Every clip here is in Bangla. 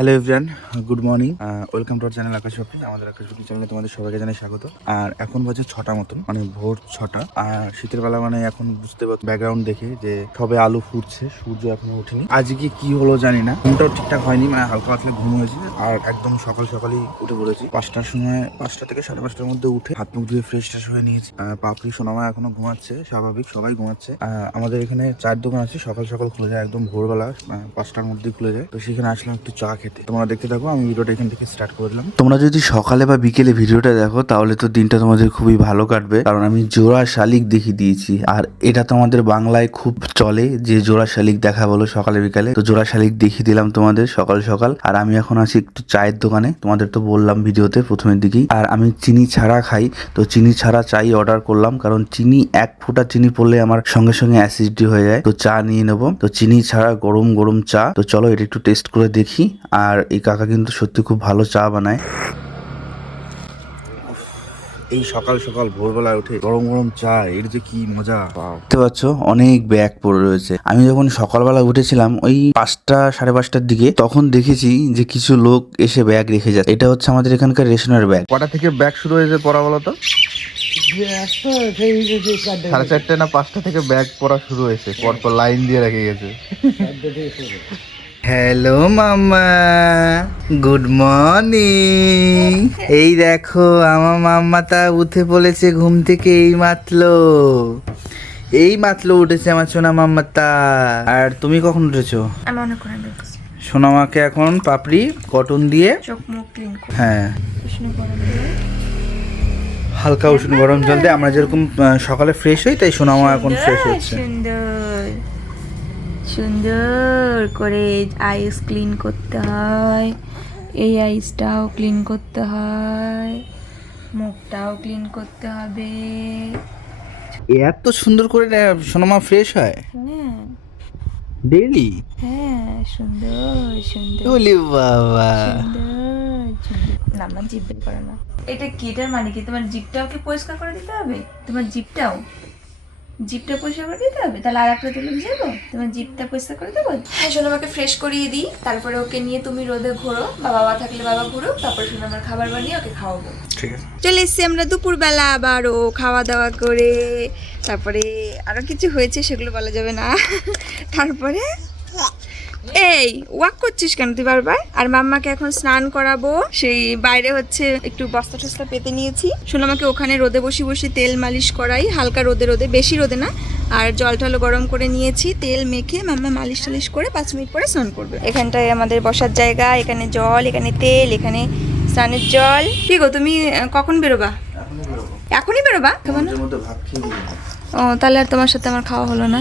Hello everyone good morning welcome to channel Akash Bapi আমাদের আকাশ বাপি চ্যানেলে তোমাদের সবাইকে জানাই স্বাগত। আর এখন বাজে ছটা মতন মানে ভোর ছটা। আর শীতের বেলা মানে এখন বুঝতে পারছ ব্যাকগ্রাউন্ড দেখে যে সবে আলু ফুটছে, সূর্য এখনও ওঠেনি। আজকে কি হলো জানি না। ঘুমটাও ঠিকঠাক হয়নি মানে হালকা পাতলা ঘুম হয়েছে। আর একদম সকাল সকালই উঠে পড়েছি। পাঁচটার সময়, পাঁচটা থেকে সাড়ে পাঁচটার মধ্যে উঠে হাত মুখ ধুয়ে ফ্রেশ ট্রেশ হয়ে নিয়েছি। পাপড়ি সোনামা এখনও ঘুমাচ্ছে, স্বাভাবিক, সবাই ঘুমাচ্ছে। আমাদের এখানে চায়ের দোকান আছে, সকাল সকাল খুলে যায়, একদম ভোরবেলা পাঁচটার মধ্যে খুলে যায়। তো সেখানে আসলাম একটু চা খেতে তোমরা দেখতে থাকো, আমি ভিডিওটা এখান থেকে স্টার্ট করে দিলাম। তোমরা যদি সকালে বা বিকেলে ভিডিওটা দেখো, তাহলে তো দিনটা তোমাদের খুবই ভালো কাটবে। কারণ আমি জোড়া শালিক দেখিয়ে দিয়েছি। আর এটা তো আমাদের বাংলায় খুব চলে যে জোড়া শালিক দেখা বলো সকালে বিকালে। তো জোড়া শালিক দেখিয়ে দিলাম তোমাদের সকাল সকাল। আর আমি এখন আছি একটু চায়ের দোকানে। তোমাদের তো বললাম ভিডিওতে প্রথমের দিকেই। আর আমি চিনি ছাড়া খাই, তো চিনি ছাড়া চাই অর্ডার করলাম। কারণ চিনি, এক ফোঁটা চিনি পড়লে আমার সঙ্গে সঙ্গে অ্যাসিডিটি হয়ে যায়। তো চা নিয়ে নেব। তো চিনি ছাড়া গরম গরম চা। তো চলো এটা একটু টেস্ট করে দেখি। আর এই কাকা কিন্তু সত্যি খুব ভালো চা বানায়। এই সকাল সকাল ভোরবেলায় উঠে গরম গরম চা এর যে কি মজা। দেখতে পাচ্ছ অনেক ব্যাগ পড়ে রয়েছে। আমি যখন সকালবেলা উঠেছিলাম ওই পাঁচটা সাড়ে পাঁচটার দিকে তখন দেখেছি যে কিছু লোক এসে ব্যাগ রেখে যায় এটা হচ্ছে আমাদের এখানকার রেশনের ব্যাগ। কটা থেকে ব্যাগ শুরু হয়েছে পড়া বলো তো? সাড়ে চারটে না পাঁচটা থেকে ব্যাগ পড়া শুরু হয়েছে। পরপর লাইন দিয়ে রেখে গেছে। হ্যালো মাম্মা গুড মর্নিং এই দেখো আমার মাম্মা তা উঠে পড়েছে ঘুম থেকে এই মাত্র। এই মাত্র উঠেছে আমার সোনা মাম্মা তা আর তুমি কখন উঠেছো? আমি করে দেখছি সোনামাকে এখন পাপড়ি কটন দিয়ে। চোখ মুখ ক্লিন হ্যাঁ। হালকা উষ্ণ গরম জল দিয়ে। আমরা যেরকম সকালে ফ্রেশ হই তাই সোনামা এখন ফ্রেশ হচ্ছে। সুন্দর। সুন্দর করে আইস ক্লিন করতে হয়। এই আইসটাও ক্লিন করতে হয়। মুখটাও ক্লিন করতে হবে। এত সুন্দর করে সোনামা ফ্রেশ হয়? হ্যাঁ। ডেইলি হ্যাঁ সুন্দর সুন্দর। বলি বাবা। না আমার জিভ করে না। এটা কি এটার মানে কি? তোমার জিপটাও কি পরিষ্কার করে দিতে হবে? তোমার জিপটাও জিপটা পরিষ্কার করে দিতে হবে? তাহলে আর একটা তুলে যাব তোমার জিপটা পরিষ্কার করে দেবো? হ্যাঁ শোনো আমাকে ফ্রেশ করিয়ে দিই। তারপরে ওকে নিয়ে তুমি রোদে ঘোরো। বা বাবা থাকলে বাবা ঘুরো তারপরে আমার খাবার বানিয়ে ওকে খাওয়াবো। ঠিক আছে। চলে এসছি আমরা দুপুরবেলা আবারও খাওয়া দাওয়া করে তারপরে আরও কিছু হয়েছে সেগুলো বলা যাবে না। তারপরে এই ওয়াক করছিস কেন তুই বারবার? আর মাম্মাকে এখন স্নান করাবো। সেই বাইরে হচ্ছে একটু বস্তা টস্তা পেতে নিয়েছি। সোনামাকে ওখানে রোদে বসে বসে তেল মালিশ করাই। হালকা রোদে রোদে বেশি রোদে না। আর জল টল গরম করে নিয়েছি। তেল মেখে মাম্মা মালিশ টালিশ করে পাঁচ মিনিট পরে স্নান করবে। এখানটায় আমাদের বসার জায়গা এখানে জল এখানে তেল এখানে স্নানের জল। কি গো তুমি কখন বেরোবা? এখনই বেরোবা। ও তাহলে আর তোমার সাথে আমার খাওয়া হলো না।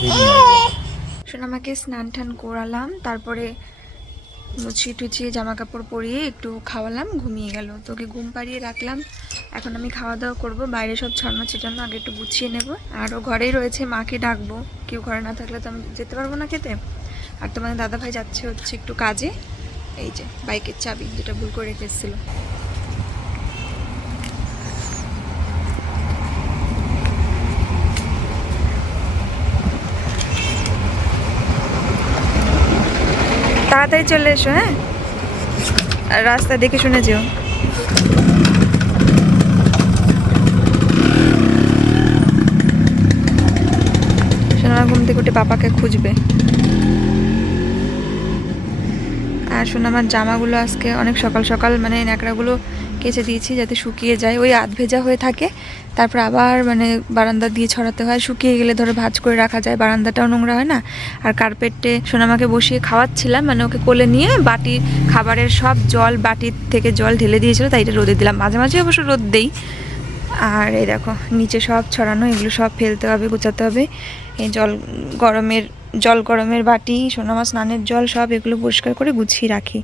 দিলাম। সোনামাকে স্নান টান করালাম, তারপরে মুছিয়ে টুচিয়ে জামা কাপড় পরিয়ে একটু খাওয়ালাম, ঘুমিয়ে গেল। তোকে ঘুম পাড়িয়ে রাখলাম। এখন আমি খাওয়া দাওয়া করব, বাইরে সব ছড়ানো ছিটানো আগে একটু গুছিয়ে নেব। আর ও ঘরেই রয়েছে, মাকে ডাকবো। কেউ ঘরে না থাকলে তো আমি যেতে পারব না খেতে। আর তোমাদের দাদা ভাই যাচ্ছে হচ্ছে একটু কাজে। এই যে, বাইকের চাবি, যেটা ভুল করে রেখে তাড়াতাড়ি চলে এসো হ্যাঁ? আর রাস্তা দেখে শুনে যেও। সোনা ঘুম থেকে উঠে পাপাকে খুঁজবে। আর শোনো আমার জামাগুলো আজকে অনেক সকাল সকাল মানে ন্যাকড়াগুলো কেচে দিয়েছি যাতে শুকিয়ে যায়। ওই আধ ভেজা হয়ে থাকে। তারপর আবার মানে বারান্দা দিয়ে ছড়াতে হয়। শুকিয়ে গেলে ধরো ভাঁজ করে রাখা যায়। বারান্দাটাও নোংরা হয় না। আর কার্পেটে সোনামাকে বসিয়ে খাওয়াচ্ছিলাম। মানে ওকে কোলে নিয়ে বাটি, খাবারের সব জল বাটির থেকে জল ঢেলে দিয়েছিল। তাই এটা রোদে দিলাম। মাঝে মাঝে অবশ্য রোদ দেই। আর এই দেখো, নিচে সব ছড়ানো, এগুলো সব ফেলতে হবে, গুছাতে হবে। এই জল গরমের জল গরমের বাটি, সোনামা স্নানের জল সব এগুলো পরিষ্কার করে গুছিয়ে রাখি।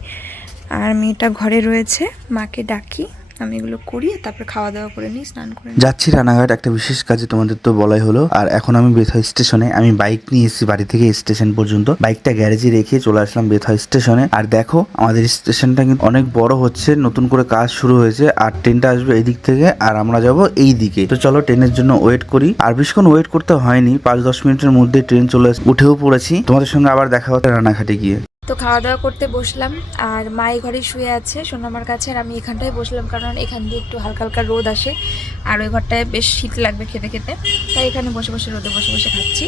আর মেয়েটা ঘরে রয়েছে, মাকে ডাকি, আমি এগুলো করি, তারপর খাওয়া দাওয়া করে নিই, স্নান করে যাচ্ছি রানাঘাট, একটা বিশেষ কাজে তোমাদের তো বলাই হলো। আর এখন আমি বেথা স্টেশনে, আমি বাইক নিয়ে এসেছি বাড়ি থেকে স্টেশন পর্যন্ত। বাইকটা গ্যারেজে রেখে চলে আসলাম বেথা স্টেশনে। আর দেখো, আমাদের স্টেশনটা কিন্তু অনেক বড় হচ্ছে, নতুন করে কাজ শুরু হয়েছে। আর ট্রেনটা আসবে এই দিক থেকে, আর আমরা যাব এই দিকে। তো চলো, ট্রেনের জন্য ওয়েট করি। আর বেশিক্ষণ ওয়েট করতে হয়নি পাঁচ দশ মিনিটের মধ্যে ট্রেন চলে উঠেও পড়েছি। তোমাদের সঙ্গে আবার দেখা হচ্ছে রানাঘাটে গিয়ে। তো খাওয়া দাওয়া করতে বসলাম, আর মা এই ঘরে শুয়ে আছে, সোনামার কাছে, আর আমি এখানটায় বসলাম কারণ এখান দিয়ে একটু হালকা হালকা রোদ আসে, আর ওই ঘরটায় বেশ শীত লাগবে খেতে খেতে, তাই এখানে বসে বসে রোদে বসে বসে খাচ্ছি।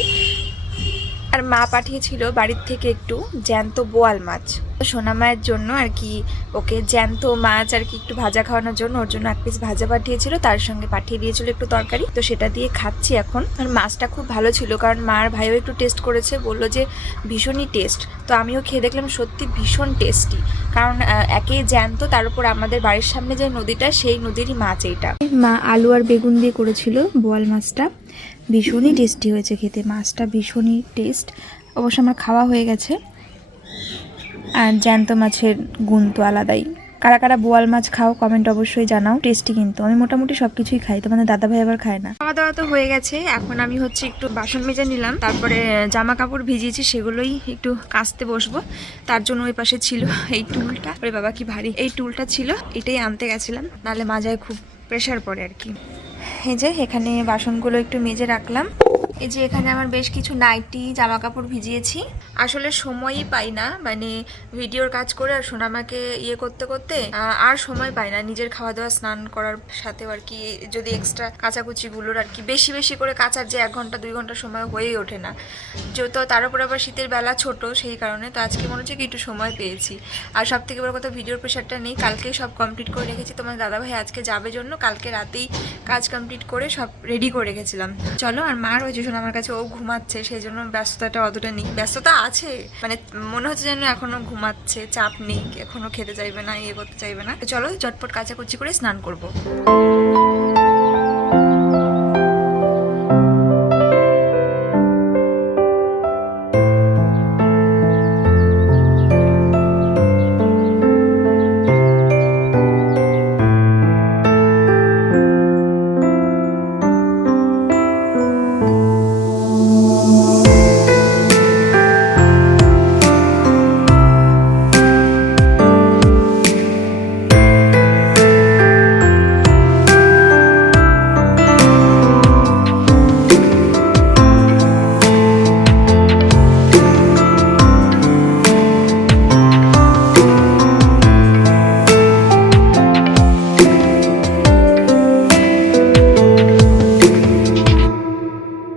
আর মা পাঠিয়েছিল বাড়ির থেকে একটু জ্যান্ত বোয়াল মাছ। সোনা মায়ের জন্য আর কি ওকে জ্যান্ত মাছ আর কি একটু ভাজা খাওয়ানোর জন্য ওর জন্য এক পিস ভাজা পাঠিয়েছিল, তার সঙ্গে পাঠিয়ে দিয়েছিল একটু তরকারি। তো সেটা দিয়ে খাচ্ছি এখন। আর মাছটা খুব ভালো ছিল কারণ মার ভাইও একটু টেস্ট করেছে, বলল যে ভীষণই টেস্ট তো আমিও খেয়ে দেখলাম সত্যি ভীষণ টেস্টি কারণ একে জ্যান্ত, তার উপর আমাদের বাড়ির সামনে যে নদীটা, সেই নদীরই মাছ এইটা। মা আলু আর বেগুন দিয়ে করেছিল বোয়াল মাছটা। ভীষণই টেস্টি হয়েছে খেতে, মাছটা ভীষণই টেস্ট অবশ্য আমার খাওয়া হয়ে গেছে। আর জ্যান্ত মাছের গুণ তো আলাদাই। কারা কারা বোয়াল মাছ খাও কমেন্ট অবশ্যই জানাও। টেস্টি কিন্তু, আমি মোটামুটি সব কিছুই খাই তোমাদের দাদা ভাই আবার খায় না। খাওয়া দাওয়া তো হয়ে গেছে, এখন আমি হচ্ছে একটু বাসন মেজে নিলাম, তারপরে জামা কাপড় ভিজিয়েছি, সেগুলোই একটু কাচতে বসবো। তার জন্য ওই পাশে ছিল এই টুলটা। ওরে বাবা, কি ভারী। এই টুলটা ছিল, এটাই আনতে গেছিলাম নালে মাজায় খুব প্রেশার পড়ে আর কি। এই যে এখানে বাসনগুলো একটু মেজে রাখলাম। এই যে এখানে আমার বেশ কিছু নাইটি জামা কাপড় ভিজিয়েছি। আসলে সময়ই পাই না মানে ভিডিওর কাজ করে আর সোনামাকে ইয়ে করতে করতে আর সময় পাই না। নিজের খাওয়া দাওয়া স্নান করার সাথেও আর কি যদি এক্সট্রা কাচাকুচিগুলোর আর কি বেশি বেশি করে কাচার যে এক ঘণ্টা, দুই ঘণ্টা সময় হয়েই ওঠে না। যেহেতু তার উপর আবার শীতের বেলা ছোট সেই কারণে, তো আজকে মনে হচ্ছে কি একটু সময় পেয়েছি। আর সব থেকে বড় কথা ভিডিওর প্রেশারটা নেই, কালকেই সব কমপ্লিট করে রেখেছি। তোমার দাদাভাই আজকে যাবে জন্য, কালকে রাতেই কাজ কমপ্লিট করে সব রেডি করে রেখেছিলাম। চলো, আর মার ওই রয়েছে শোনো আমার কাছে ও ঘুমাচ্ছে, সেই জন্য ব্যস্ততাটা অতটা নেই। ব্যস্ততা আছে মানে মনে হচ্ছে যেন এখনও ঘুমাচ্ছে, চাপ নেই, এখনও খেতে চাইবে না ইয়ে করতে চাইবে না। চলো চটপট কাচাকুচি করে স্নান করব।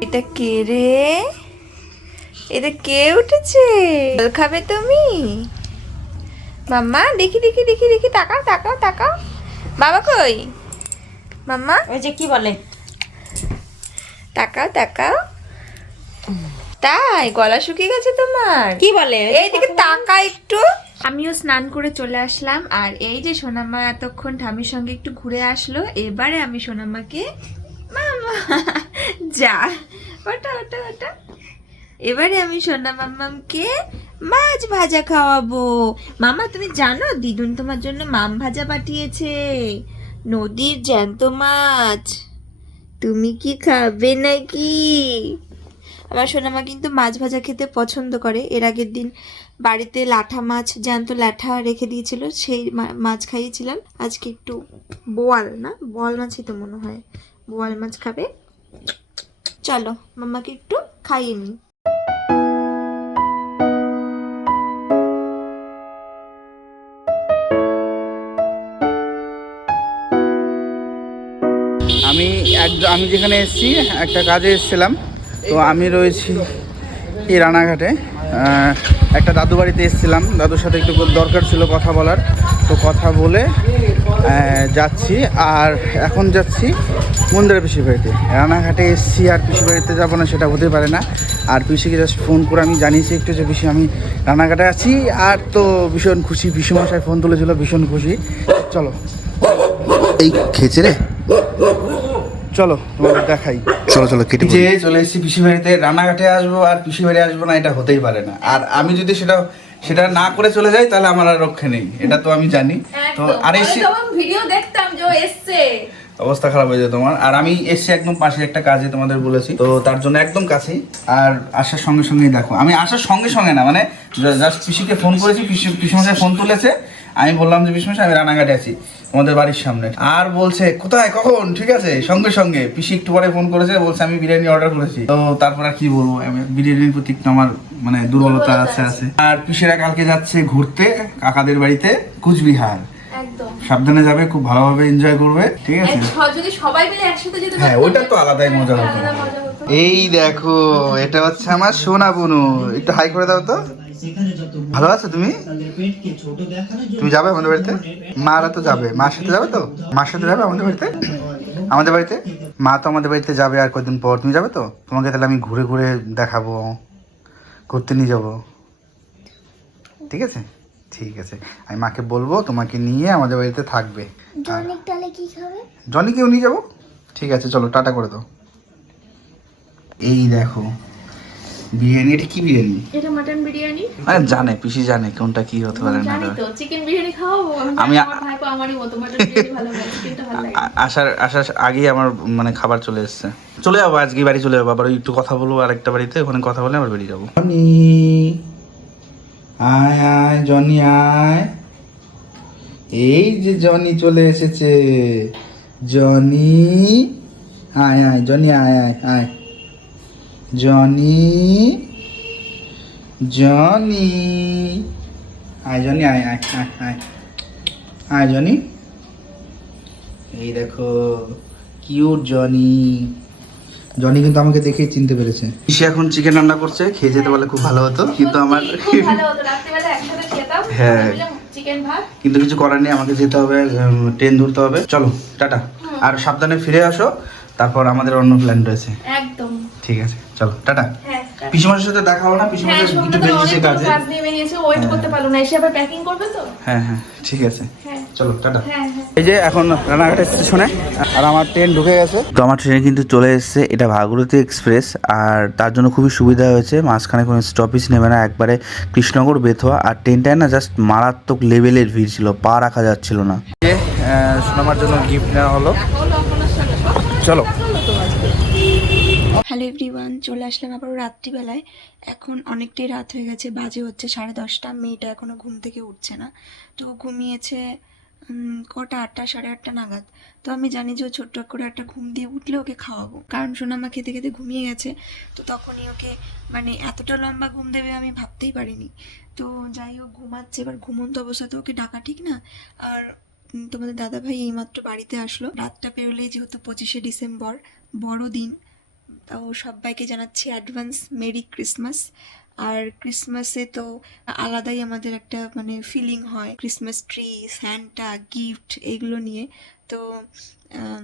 এটা কে রে? এটা কে উঠেছে? জল খাবে তুমি? মাম্মা দেখি দেখি দেখি দেখি তাকাও তাকাও তাকাও। বাবা কই? মাম্মা? ওই যে কি বলে? তাকাও তাকাও। তাই গলা শুকিয়ে গেছে তোমার? কি বলে? এইদিকে তাকা একটু। আমিও স্নান করে চলে আসলাম আর এই যে সোনামা এতক্ষণ ঠামির সঙ্গে একটু ঘুরে আসলো এবারে আমি সোনামাকে মামা। যা। ওটা ওটা ওটা। এবারে আমি সোনা মাম্মামকে মাছ ভাজা খাওয়াবো। মামা, তুমি জানো, দিদুন তোমার জন্য মাম ভাজা পাঠিয়েছে। নদীর জ্যান্ত মাছ। তুমি কি খাবে নাকি? আমার সোনামা কিন্তু মাছ ভাজা খেতে পছন্দ করে। এর আগের দিন বাড়িতে লাঠা মাছ, জ্যান্ত লাঠা রেখে দিয়েছিল, সেই মাছ খাইয়েছিলাম। আজকে একটু বোয়াল না? বোয়াল মাছই তো মনে হয়। বোয়াল মাছ খাবে? চলো, মাম্মাকে একটু খাইয়ে নিই। আমি এক আমি যেখানে এসেছি, একটা কাজে এসেছিলাম। তো আমি রয়েছি এই রানাঘাটে। একটা দাদু বাড়িতে এসেছিলাম। দাদুর সাথে একটু দরকার ছিল কথা বলার। তো কথা বলে যাচ্ছি। আর এখন যাচ্ছি মন্দিরের পিসি বাড়িতে। রানাঘাটে এসেছি আর পিসি বাড়িতে যাব না সেটা হতে পারে না। আর পিসিকে জাস্ট ফোন করে আমি জানিয়েছি একটু যে পিসি আমি রানাঘাটে আছি। আর তো ভীষণ খুশি পিসি মশাই ফোন তুলেছিল ভীষণ খুশি। চলো। এই খেয়েছে রে? চলো তোমাদের দেখাই। চলো চলো কেটে যে চলে এসেছি পিসি বাড়িতে রান্নাঘাটে আসব আর পিসি বাড়ি আসব না এটা হতেই পারে না। আর আমি যদি সেটা সেটা না করে চলে যায় তাহলে আমার আর রক্ষে নেই। এটা তো আমি জানি। তো আর এসে ভিডিও দেখতাম যে এসছে। অবস্থা খারাপ হয়ে যায় তোমার। আর আমি এসে একদম পাশে একটা কাজে তোমাদের বলেছি। তো তার জন্য একদম কাছেই। আর আসার সঙ্গে সঙ্গেই দেখো আমি আসার সঙ্গে সঙ্গে না মানে জাস্ট পিসিকে ফোন করেছি পিসি পিসমশাই ফোন তুলেছে। আমি বললাম যে পিসমশাই আমি রানাঘাটে আছি। তোমাদের বাড়ির সামনে। আর বলছে কোথায়? কখন? ঠিক আছে সঙ্গে সঙ্গে। পিসি একটু পরে ফোন করেছে বলছে আমি বিরিয়ানি অর্ডার করেছি। তো তারপর আর কি বলব বিরিয়ানির প্রতি একটু আমার মানে দুর্বলতা আছে আছে। আর পিসেরা কালকে যাচ্ছে ঘুরতে কাকাদের বাড়িতে কুচবিহার। সাবধানে যাবে খুব ভালোভাবে এনজয় করবে ঠিক আছে? যদি সবাই মিলে একসাথে যেতে হ্যাঁ ওইটা তো আলাদাই মজা হতো। এই দেখো এটা হচ্ছে আমার সোনা বুনু। একটু হাই করে দাও তো। ভালো আছো তুমি? তুমি যাবে আমাদের বাড়িতে? মারা তো যাবে। মার সাথে যাবে তো? মার সাথে যাবে আমাদের বাড়িতে? আমাদের বাড়িতে? মা তো আমাদের বাড়িতে যাবে আর কদিন পর। তুমি যাবে তো? তোমাকে তাহলে আমি ঘুরে ঘুরে দেখাবো। ঘুরতে নিয়ে যাব। ঠিক আছে? ঠিক আছে। আমি মাকে বলব তোমাকে নিয়ে আমাদের বাড়িতে থাকবে। টনিক তাহলে কি জনিকেও নিয়ে যাব? ঠিক আছে চলো টাটা করে দাও। এই দেখো। বিরিয়ানি? এটা কি বিরিয়ানি? এটা মাটন বিরিয়ানি। মানে জানে পিসি জানে কোনটা কি হতে পারে না জানি তো চিকেন বিরিয়ানি খাওয়াবো? আমি- আমি আমার ভাইপো আমারই মতো মাটন বিরিয়ানি ভালো লাগে চিকেনটা ভালো লাগে আসার আসার আগেই আমার মানে খাবার চলে এসছে। চলে যাব আজকে বাড়ি চলে যাব। আবার ওই একটু কথা বলব আরেকটা বাড়িতে। ওখানে কথা বলে আবার বেরিয়ে যাব। জনি আয় আয় জনি আয়। এই যে জনি চলে এসেছে। জনি আয় আয় জনি আয় আয় আয়। Johnny Johnny. আয় জনি আয় আয় আয় আয়। আয় জনি। এই দেখো কিউট জনি। জনি কিন্তু আমাকে দেখেই চিনতে পেরেছে। সে এখন চিকেন রান্না করছে খেয়ে যেতে পারলে খুব ভালো হতো। কিন্তু আমার হ্যাঁ। কিন্তু কিছু করার নেই আমাকে যেতে হবে ট্রেন ধরতে হবে। চলো টাটা। আর সাবধানে ফিরে আসো তারপর আমাদের অন্য প্ল্যান রয়েছে। একদম। ঠিক আছে। চলো টাটা। হ্যাঁ। পিসিমার সাথে দেখা হলো না হ্যাঁ পিসিমার একটু বেরিয়েছে কাজে। কাজ নিয়ে বেরিয়েছে ওয়েট করতে পারল না এসে আবার প্যাকিং করবে তো? হ্যাঁ হ্যাঁ ঠিক আছে। হ্যাঁ। চলো টাটা। হ্যাঁ হ্যাঁ। এই যে এখন রানাঘাট স্টেশনে আর আমার ট্রেন ঢুকে গেছে। তো আমার ট্রেন কিন্তু চলে এসেছে এটা ভাগীরথী এক্সপ্রেস আর তার জন্য খুবই সুবিধা হয়েছে। মাঝখানে কোনো স্টপেজ নেবে না একবারে কৃষ্ণনগর বেথুয়া। আর ট্রেনটায় না জাস্ট মারাত্মক লেভেলের ভিড় ছিল পা রাখা যাচ্ছিল না। সোনামার জন্য গিফট নেওয়া হলো। চলো। হ্যালো এভরিওয়ান চলে আসলাম আবারও রাত্রিবেলায়। এখন অনেকটাই রাত হয়ে গেছে, বাজে হচ্ছে সাড়ে দশটা, মেয়েটা এখনও ঘুম থেকে উঠছে না। তো ঘুমিয়েছে কটা আটটা, সাড়ে আটটা নাগাদ। তো আমি জানি যে ও ছোট্ট করে একটা ঘুম দিয়ে উঠলে ওকে খাওয়াবো। কারণ সোনামা খেতে খেতে ঘুমিয়ে গেছে, তো তখনই ওকে মানে এতটা লম্বা ঘুম দেবে আমি ভাবতেই পারিনি। তো যাই হোক, ঘুমাচ্ছে, এবার ঘুমন্ত অবস্থাতে ওকে ডাকা ঠিক না। আর তোমাদের দাদাভাই এইমাত্র বাড়িতে আসলো। রাতটা পেরোলেই যেহেতু পঁচিশে ডিসেম্বর, বড়দিন তাও সবাইকে জানাচ্ছি অ্যাডভান্স মেরি ক্রিসমাস আর ক্রিসমাসে তো আলাদাই আমাদের একটা মানে ফিলিং হয়। ক্রিসমাস ট্রি স্যান্টা গিফট এগুলো নিয়ে। তো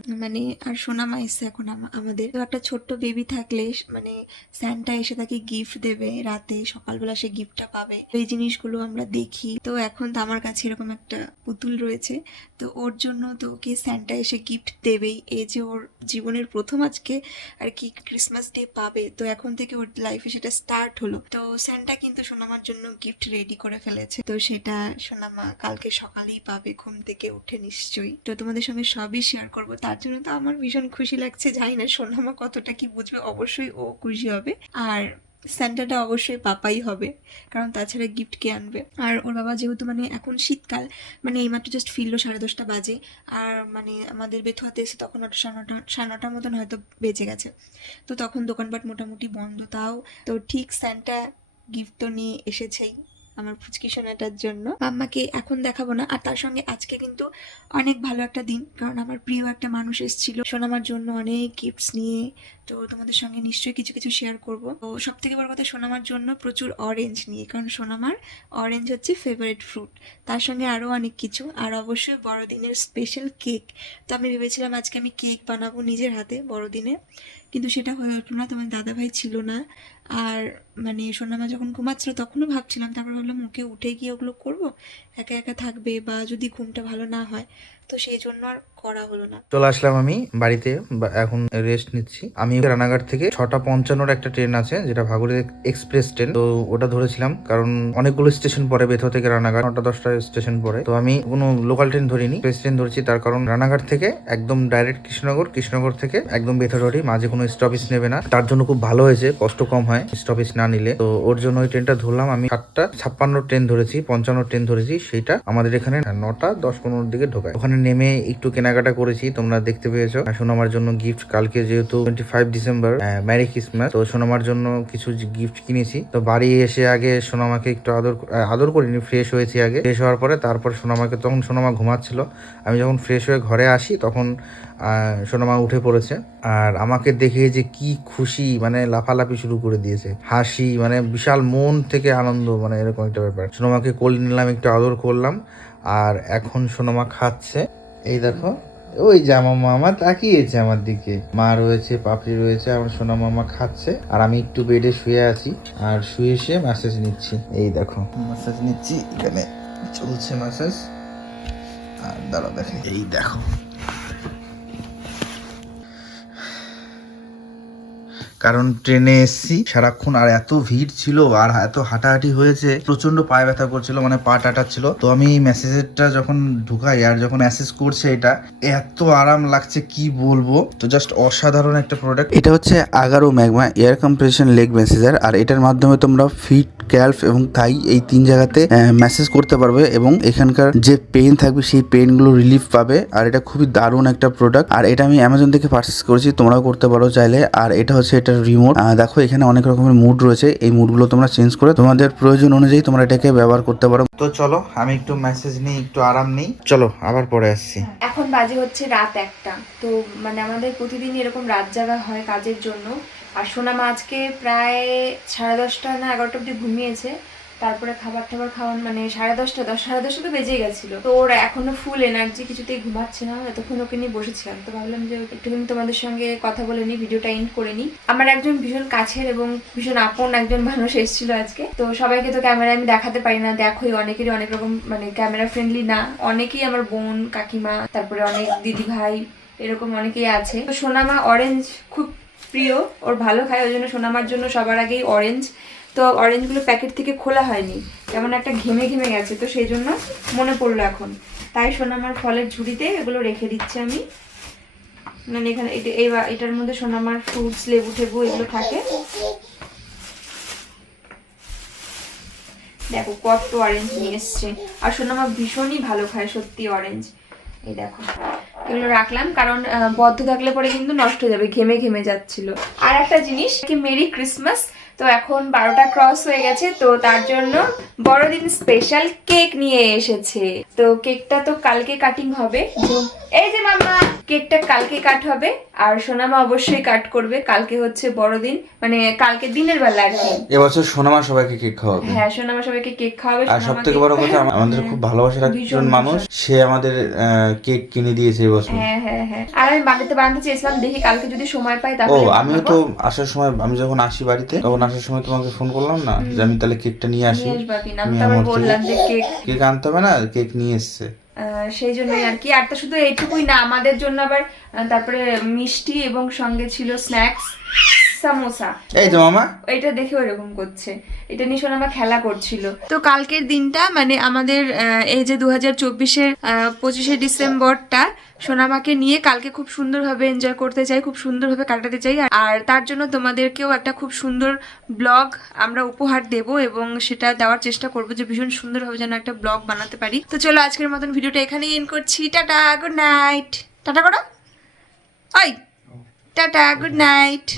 মানে আর সোনামা এসছে এখন আমা- আমাদের। তো একটা ছোট্ট বেবি থাকলে মানে স্যান্টা এসে তাকে গিফট দেবে রাতে, সকালবেলা সে গিফটটা পাবে। এই জিনিসগুলো আমরা দেখি। তো এখন তো আমার কাছে এরকম একটা পুতুল রয়েছে। তো ওর জন্য তো ওকে স্যান্টা এসে গিফট দেবেই। এই যে ওর জীবনের প্রথম আজকে আর কি ক্রিসমাস ডে পাবে। তো এখন থেকে ওর লাইফে সেটা স্টার্ট হলো। তো স্যান্টা কিন্তু সোনামার জন্য গিফট রেডি করে ফেলেছে। তো সেটা সোনামা কালকে সকালেই পাবে, ঘুম থেকে উঠে নিশ্চয়ই। তো তোমাদের সঙ্গে সবই শেয়ার করব, তার জন্য তো আমার ভীষণ খুশি লাগছে। জানি না সোনামা কতটা কি বুঝবে, অবশ্যই ও খুশি হবে। আর স্যান্টাটা অবশ্যই পাপাই হবে, কারণ তাছাড়া গিফট কে আনবে। আর ওর বাবা যেহেতু মানে এখন শীতকাল মানে এইমাত্র জাস্ট ফিরলো সাড়ে দশটা বাজে, আর মানে আমাদের বেথুয়াতে এসে তখন ওটা সাড়ে নটা, সাড়ে নটার মতন হয়তো বেজে গেছে। তো তখন দোকানপাট মোটামুটি বন্ধ, তাও তো ঠিক স্যান্টা গিফট তো নিয়ে এসেছেই। আমার ফুচকি সোনাটার জন্য। আম্মাকে এখন দেখাবো না, আর তার সঙ্গে আজকে কিন্তু অনেক ভালো একটা দিন, কারণ আমার প্রিয় একটা মানুষ এসেছিল। সোনামার জন্য অনেক গিফটস নিয়ে, তো তোমাদের সঙ্গে নিশ্চয়ই কিছু কিছু শেয়ার করব। তো সব থেকে বড় কথা সোনামার জন্য প্রচুর অরেঞ্জ নিয়ে, কারণ সোনামার অরেঞ্জ হচ্ছে ফেভারিট ফ্রুট তার সঙ্গে আরও অনেক কিছু, আর অবশ্যই বড়দিনের স্পেশাল কেক তো আমি ভেবেছিলাম আজকে আমি কেক বানাবো নিজের হাতে বড়দিনে। কিন্তু সেটা হয়ে উঠল না, তোমার দাদাভাই ছিল না। আর মানে সোনামা যখন ঘুমাচ্ছিল তখনও ভাবছিলাম, তারপর ভাবলাম, ওকে উঠে গিয়ে ওগুলো করব? একা একা থাকবে বা যদি ঘুমটা ভালো না হয়? তো সেই জন্য আর করা হলো না। চলে আসলাম আমি বাড়িতে এখন রেস্ট নিচ্ছি। আমি রানাঘাট থেকে ছটা পঞ্চান্নর একটা ট্রেন আছে, যেটা ভাগুরের এক্সপ্রেস ট্রেন তো ওটা ধরেছিলাম, কারণ অনেকগুলো স্টেশন পরে বেথো থেকে রানাঘাট, নটা দশটা স্টেশন পরে তো আমি কোনো লোকাল ট্রেন ধরিনি এক্সপ্রেস ট্রেন ধরেছি তার কারণ রানাঘাট থেকে একদম ডাইরেক্ট কৃষ্ণনগর কৃষ্ণনগর থেকে একদম বেথরডি মাঝে কোনো স্টপেজ নেবে না। তার জন্য খুব ভালো হয়েছে, কষ্ট কম হয় স্টপেজ না নিলে। তো ওর জন্য ওই ট্রেনটা ধরলাম, আমি সাতটা ছাপ্পান্ন ট্রেন ধরেছি, পঞ্চান্ন ট্রেন ধরেছি সেটা আমাদের এখানে নটা দশ পনেরোর দিকে ঢোকায়। ওখানে নেমে একটু কেনাকাটা করেছি, তোমরা দেখতে পেয়েছ। সোনামার জন্য গিফট কালকে যেহেতু twenty five December merry Christmas তো সোনামার জন্য কিছু গিফট কিনেছি। তো বাড়ি এসে আগে সোনামাকে একটু আদর আদর করিনি ফ্রেশ হয়েছি আগে। ফ্রেশ হওয়ার পরে তারপর সোনামাকে, তখন সোনামা ঘুমাচ্ছিল। আমি যখন ফ্রেশ হয়ে ঘরে আসি, তখন সোনামা উঠে পড়েছে। আর আমাকে দেখে যে কি খুশি মানে লাফালাফি শুরু করে দিয়েছে। হাসি মানে বিশাল মন থেকে আনন্দ মানে এরকম একটা ব্যাপার। সোনামাকে কোল নিলাম, একটু আদর করলাম। আর এখন সোনামা খাচ্ছে। এই দেখো, ওই জামা মামা তাকিয়েছে আমার দিকে। মা রয়েছে, পাপড়ি রয়েছে, আমার সোনা মামা খাচ্ছে। আর আমি একটু বেডে শুয়ে আছি, আর শুয়ে শুয়ে ম্যাসেজ নিচ্ছি। এই দেখো ম্যাসেজ নিচ্ছি, এখানে চলছে ম্যাসেজ আর দাঁড়া দেখে। এই দেখো। কারণ ট্রেনে এসছি, সারাক্ষণ আর এত ভিড় ছিল আর এত হাঁটাহাঁটি হয়েছে প্রচণ্ড পায়ে ব্যথা করছিল মানে পা টাটাচ্ছিল। তো আমি মেসেজেরটা যখন ঢুকাই আর যখন মেসেজ করছে এটা, এত আরাম লাগছে, কি বলব? তো জাস্ট অসাধারণ একটা প্রোডাক্ট এটা হচ্ছে Agaro magma air compression leg massager আর এটার মাধ্যমে তোমরা ফিট ক্যালফ এবং থাই এই তিন জায়গাতে মেসেজ করতে পারবে এবং এখানকার যে পেন থাকবে, সেই পেনগুলো রিলিফ পাবে। আর এটা খুবই দারুণ একটা প্রোডাক্ট আর এটা আমি অ্যামাজন থেকে পারচেস করেছি, তোমরাও করতে পারো চাইলে। আর এটা হচ্ছে এটার রিমোট দেখো এখানে অনেক রকমের মুড রয়েছে। এই মুডগুলো তোমরা চেঞ্জ করে তোমাদের প্রয়োজন অনুযায়ী তোমরা এটাকে ব্যবহার করতে পারো। তো চলো আমি একটু মেসেজ নিই একটু আরাম নিই। চলো আবার পরে আসছি। এখন বাজে হচ্ছে রাত একটা। তো মানে আমাদের প্রতিদিন এরকম রাত জাগা হয় কাজের জন্য। আর সোনামা আজকে প্রায় সাড়ে দশটা না এগারোটা অব্দি ঘুমিয়েছে। তারপরে খাবার টাবার খাওয়ান মানে সাড়ে দশটা, দশ, সাড়ে দশটা তো বেজেই গেছিল। তো ওর এখনও ফুল এনার্জি কিছুতেই ঘুমাচ্ছে না। এতক্ষণ ওকে নিয়ে বসেছিলাম তো ভাবলাম যে একটুখানি তোমাদের সঙ্গে কথা বলে নিই, ভিডিওটা এন্ড করে নিই। আমার একজন ভীষণ কাছের এবং ভীষণ আপন একজন মানুষ এসেছিল আজকে। তো সবাইকে তো ক্যামেরায় আমি দেখাতে পারি না। দেখোই অনেকেরই অনেক রকম মানে ক্যামেরা ফ্রেন্ডলি না। অনেকেই আমার বোন, কাকিমা, তারপরে অনেক দিদি ভাই, এরকম অনেকেই আছে। তো সোনামা অরেঞ্জ খুব প্রিয়। ওর ভালো খায়, ওই জন্য সোনামার জন্য সবার আগেই অরেঞ্জ তো অরেঞ্জগুলো প্যাকেট থেকে খোলা হয়নি। কেমন একটা ঘেমে ঘেমে গেছে, তো সেই জন্য মনে পড়ল এখন। তাই সোনামার ফলের ঝুড়িতে এগুলো রেখে দিচ্ছি আমি। মানে এখানে এটার মধ্যে সোনামার ফ্রুটস, লেবু টেবু এগুলো থাকে। দেখো কত অরেঞ্জ নিয়ে এসছে। আর সোনামা ভীষণই ভালো খায়, সত্যি অরেঞ্জ। এই দেখো, এগুলো রাখলাম কারণ বদ্ধ থাকলে পরে কিন্তু নষ্ট হয়ে যাবে, ঘেমে ঘেমে যাচ্ছিল। আর একটা জিনিস কি মেরি ক্রিসমাস তো এখন বারোটা ক্রস হয়ে গেছে তো তার জন্য বড়দিন স্পেশাল কেক নিয়ে এসেছে। তো কেকটা তো কালকে কাটিং হবে। এই যে মামা কেকটা কালকে কাট হবে আর সোনামা অবশ্যই কাট করবে। কালকে হচ্ছে বড়দিন মানে কালকে দিনের বেলা আর কি। এবছর সোনামা সবাইকে কেক খাওয়াবে। হ্যাঁ সোনামা সবাইকে কেক খাওয়াবে আর সব সোনামাকে- থেকে বড় কথা আমাদের খুব ভালোবাসার একজন মানুষ সে আমাদের কেক কিনে দিয়েছে এবছর। হ্যাঁ হ্যাঁ হ্যাঁ। আর আমি বাড়িতে বানাতে চেয়েছিলাম দেখি কালকে যদি সময় পাই তাহলে ও আমিও তো আসার সময় আমি যখন আসি বাড়িতে তখন আসার সময় তোমাকে ফোন করলাম না যে আমি তাহলে কেকটা নিয়ে আসি। আমি আমার বললাম যে কেক কেক আনতে হবে না কেক নিয়ে এসছে। সেই জন্যই আর কি আর তো শুধু এইটুকুই না আমাদের জন্য আবার তারপরে মিষ্টি এবং সঙ্গে ছিল স্ন্যাক্স সামোসা। এই তো মামা। এটা দেখে ওইরকম করছে। এটা নিয়ে শোনা খেলা করছিল। তো কালকের দিনটা মানে আমাদের এই যে দু হাজার চব্বিশের পঁচিশে ডিসেম্বরটা সোনামাকে নিয়ে কালকে খুব সুন্দরভাবে এনজয় করতে চাই খুব সুন্দরভাবে কাটাতে চাই। আর- তার জন্য তোমাদেরকেও একটা খুব সুন্দর ব্লগ আমরা উপহার দেব এবং সেটা দেওয়ার চেষ্টা করব যে ভীষণ সুন্দরভাবে যেন একটা ব্লগ বানাতে পারি। তো চলো আজকের মতন ভিডিওটা এখানেই এন্ড করছি। টাটা গুড নাইট টাটা করো। ওই টাটা গুড নাইট